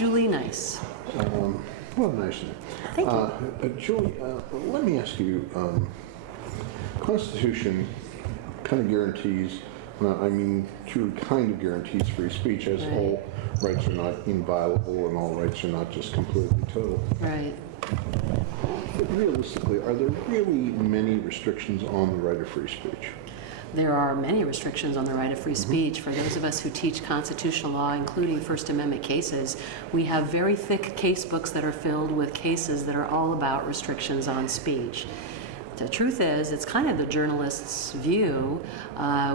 Julie Nice. Well, nice. Thank you. Julie, let me ask you, Constitution kind of guarantees, truly kind of guarantees free speech, as Right. all rights are not inviolable and all rights are not just completely total. Right. But realistically, are there really many restrictions on the right of free speech? There are many restrictions on the right of free speech. For those of us who teach constitutional law, including First Amendment cases, we have very thick case books that are filled with cases that are all about restrictions on speech. The truth is, it's kind of the journalist's view.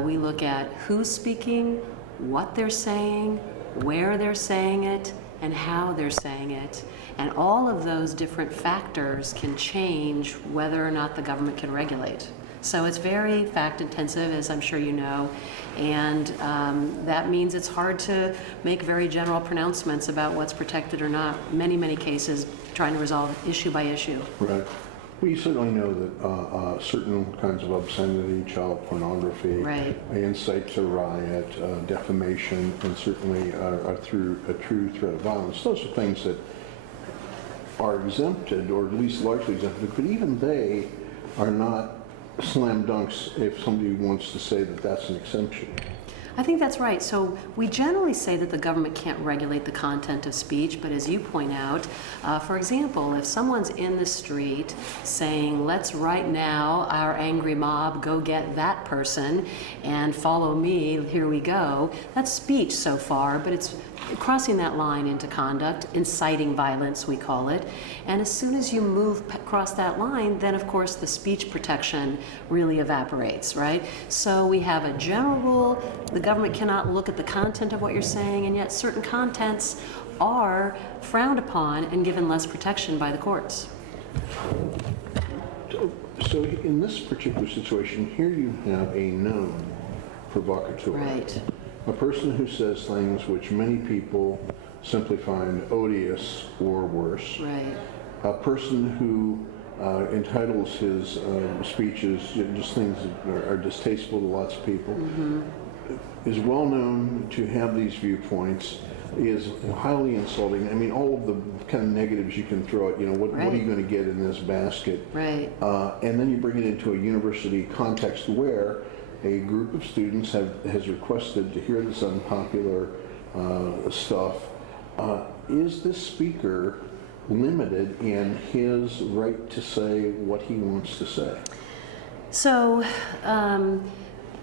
We look at who's speaking, what they're saying, where they're saying it, and how they're saying it. And all of those different factors can change whether or not the government can regulate. So it's very fact intensive, as I'm sure you know, and that means it's hard to make very general pronouncements about what's protected or not. Many cases trying to resolve issue by issue. Right. We certainly know that certain kinds of obscenity, child pornography, Right. incite to riot, defamation, and certainly through a true threat of violence, those are things that are exempted, or at least largely exempted, but even they are not slam dunks if somebody wants to say that that's an exemption. I think that's right. So we generally say that the government can't regulate the content of speech, but as you point out, for example, if someone's in the street saying, let's right now, our angry mob, go get that person and follow me, here we go, that's speech so far, but it's crossing that line into conduct, inciting violence, we call it. And as soon as you move across that line, then of course the speech protection really evaporates, right? So we have a general rule, the government cannot look at the content of what you're saying, and yet certain contents are frowned upon and given less protection by the courts. So in this particular situation, here you have a known provocateur. Right. A person who says things which many people simply find odious or worse. Right. A person who entitles his speeches just things that are distasteful to lots of people, is well known to have these viewpoints, is highly insulting. I mean, all of the kind of negatives you can throw at, what are you going to get in this basket? Right. And then you bring it into a university context where a group of students has requested to hear this unpopular stuff. Is this speaker limited in his right to say what he wants to say? So,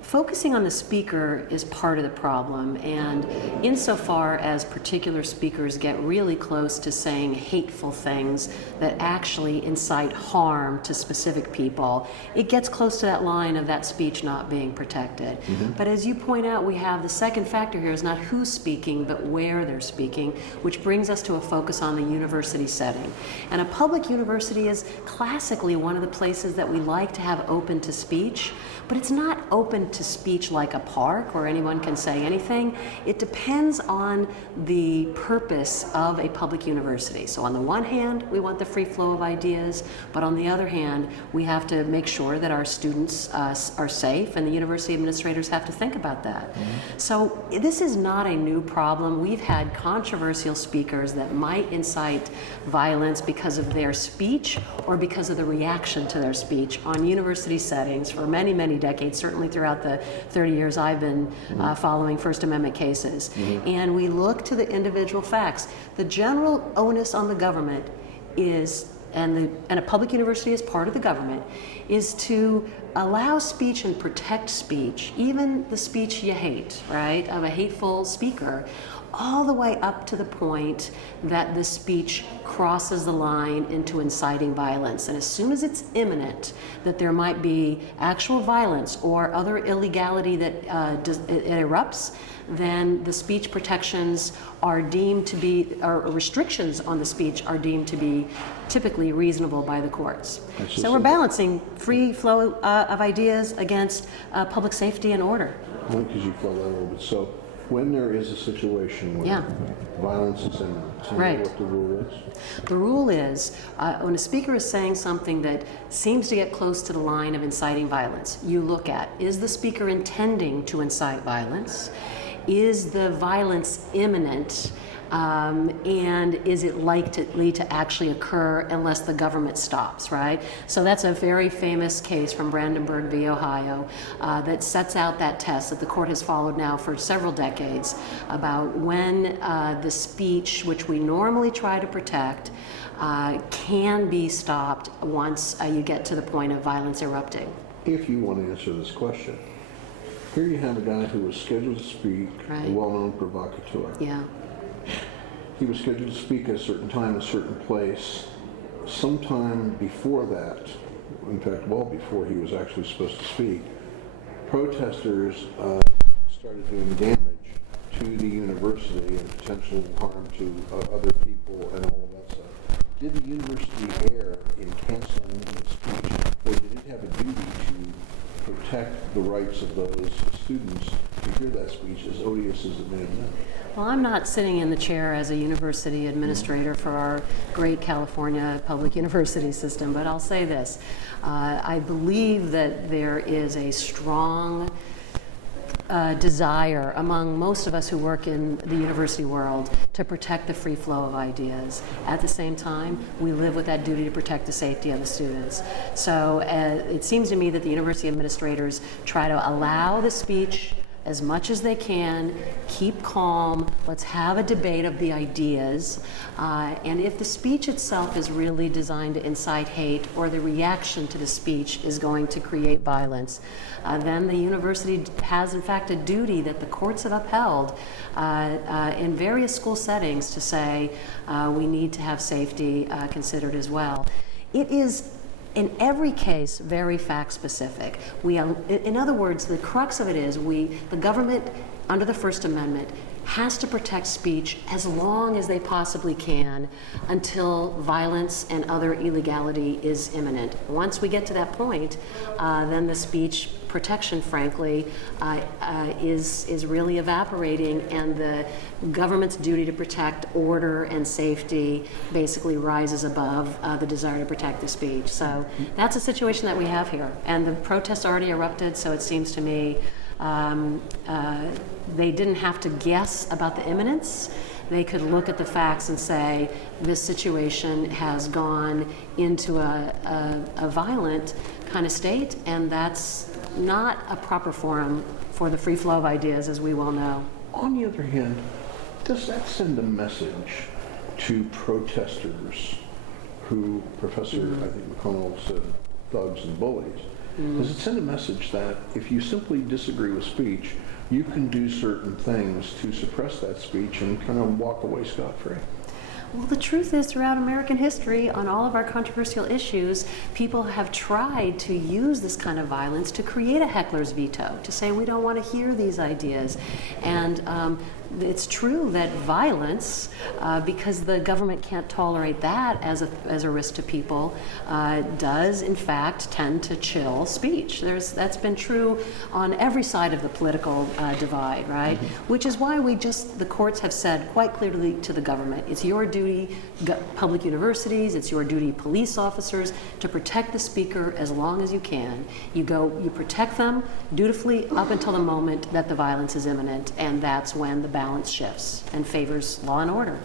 focusing on the speaker is part of the problem, and insofar as particular speakers get really close to saying hateful things that actually incite harm to specific people, it gets close to that line of that speech not being protected. But as you point out, we have the second factor here is not who's speaking, but where they're speaking, which brings us to a focus on the university setting. And a public university is classically one of the places that we like to have open to speech, but it's not open to speech like a park where anyone can say anything. It depends on the purpose of a public university. So on the one hand, we want the free flow of ideas, but on the other hand, we have to make sure that our students are safe, and the university administrators have to think about that. So this is not a new problem. We've had controversial speakers that might incite violence because of their speech or because of the reaction to their speech on university settings for many decades, certainly throughout the 30 years I've been following First Amendment cases. And we look to the individual facts. The general onus on the government is, and a public university is part of the government, is to allow speech and protect speech, even the speech you hate, right, of a hateful speaker, all the way up to the point that the speech crosses the line into inciting violence. And as soon as it's imminent that there might be actual violence or other illegality that it erupts, then the speech protections are deemed to be, or restrictions on the speech are deemed to be typically reasonable by the courts. So we're balancing free flow of ideas against public safety and order. Only because you flow that a little bit. So when there is a situation where violence is imminent, tell me what the rule is. The rule is when a speaker is saying something that seems to get close to the line of inciting violence, you look at, is the speaker intending to incite violence? Is the violence imminent? and is it likely to actually occur unless the government stops, right? So that's a very famous case from Brandenburg v. Ohio that sets out that test that the court has followed now for several decades about when the speech, which we normally try to protect, can be stopped once you get to the point of violence erupting. If you want to answer this question, here you have a guy who was scheduled to speak, Right. a well-known provocateur. Yeah. He was scheduled to speak at a certain time, a certain place. Sometime before that, in fact, well before he was actually supposed to speak, protesters started doing damage to the university and potential harm to other people and all of that stuff. Did the university err in canceling the speech, or did it have a duty to protect the rights of those students to hear that speech, as odious as it may have been? Well, I'm not sitting in the chair as a university administrator for our great California public university system, but I'll say this. I believe that there is a strong desire among most of us who work in the university world to protect the free flow of ideas. At the same time, we live with that duty to protect the safety of the students. So it seems to me that the university administrators try to allow the speech as much as they can, keep calm, let's have a debate of the ideas, and if the speech itself is really designed to incite hate or the reaction to the speech is going to create violence, then the university has in fact a duty that the courts have upheld in various school settings to say we need to have safety considered as well. It is in every case very fact specific. In other words, the crux of it is the government under the First Amendment has to protect speech as long as they possibly can until violence and other illegality is imminent. Once we get to that point, then the speech protection, frankly, is really evaporating, and the government's duty to protect order and safety basically rises above the desire to protect the speech. So that's a situation that we have here, and the protests already erupted, so it seems to me they didn't have to guess about the imminence. They could look at the facts and say, this situation has gone into a violent kind of state, and that's not a proper forum for the free flow of ideas, as we well know. On the other hand, does that send a message to protesters who Professor, I think McConnell said, thugs and bullies? Does it send a message that if you simply disagree with speech, you can do certain things to suppress that speech and kind of walk away scot-free? Well, the truth is, throughout American history, on all of our controversial issues, people have tried to use this kind of violence to create a heckler's veto, to say we don't want to hear these ideas. And it's true that violence, because the government can't tolerate that as a risk to people, does in fact tend to chill speech. That's been true on every side of the political divide, right? Which is why the courts have said quite clearly to the government, it's your duty, public universities, it's your duty, police officers, to protect the speaker as long as you can. You protect them dutifully up until the moment that the violence is imminent, and that's when the balance shifts and favors law and order.